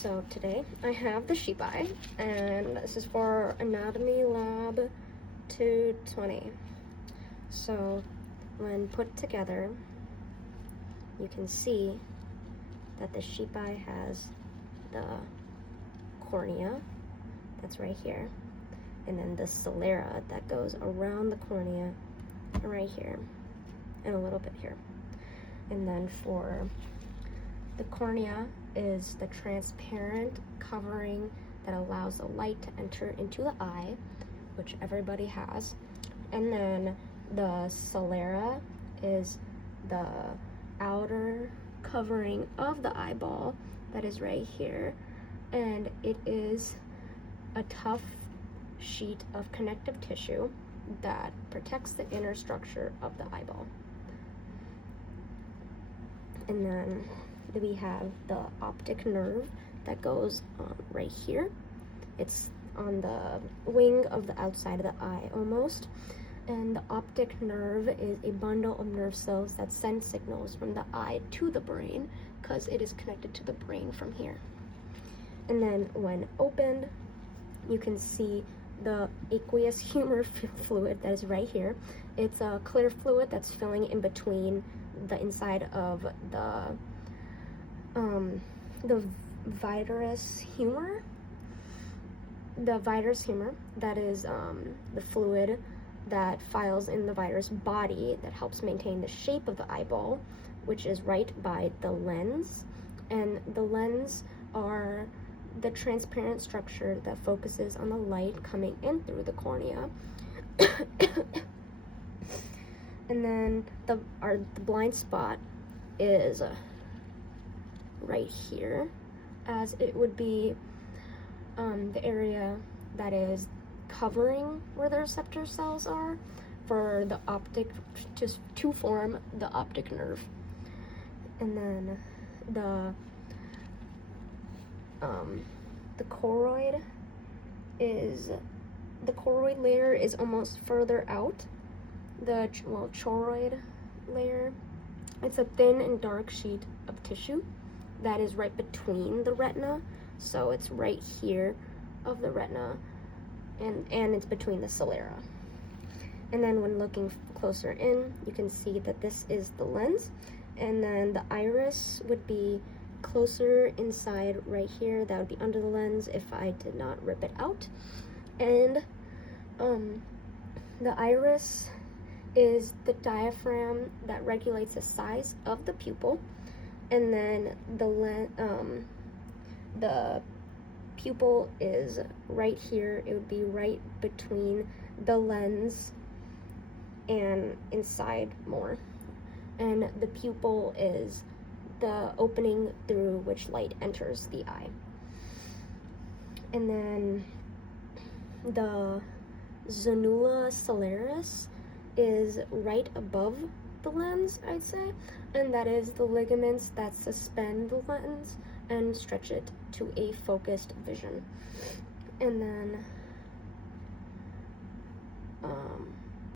So today I have the sheep eye, and this is for Anatomy Lab 220. So when put together, you can see that the sheep eye has the cornea, that's right here, and then the sclera that goes around the cornea right here, and a little bit here. And then for the cornea is the transparent covering that allows the light to enter into the eye, which everybody has. And then the sclera is the outer covering of the eyeball that is right here, and it is a tough sheet of connective tissue that protects the inner structure of the eyeball. And then we have the optic nerve that goes right here. It's on the wing of the outside of the eye almost. And the optic nerve is a bundle of nerve cells that send signals from the eye to the brain, because it is connected to the brain from here. And then when opened, you can see the aqueous humor fluid that is right here. It's a clear fluid that's filling in between the inside of the vitreous humor. The vitreous humor, that is the fluid that files in the vitreous body that helps maintain the shape of the eyeball, which is right by the lens. And the lens are the transparent structure that focuses on the light coming in through the cornea. And then the blind spot is right here, as it would be the area that is covering where the receptor cells are for the optic, just to form the optic nerve. And then the choroid layer is almost further out. The choroid layer, it's a thin and dark sheet of tissue that is right between the retina, so it's right here of the retina, and it's between the sclera. And then when looking closer in, you can see that this is the lens, and then the iris would be closer inside right here. That would be under the lens if I did not rip it out. And the iris is the diaphragm that regulates the size of the pupil, and then the pupil is right here. It would be right between the lens and inside more. And the pupil is the opening through which light enters the eye. And then the zonula scleraris is right above the lens, I'd say, and that is the ligaments that suspend the lens and stretch it to a focused vision. And then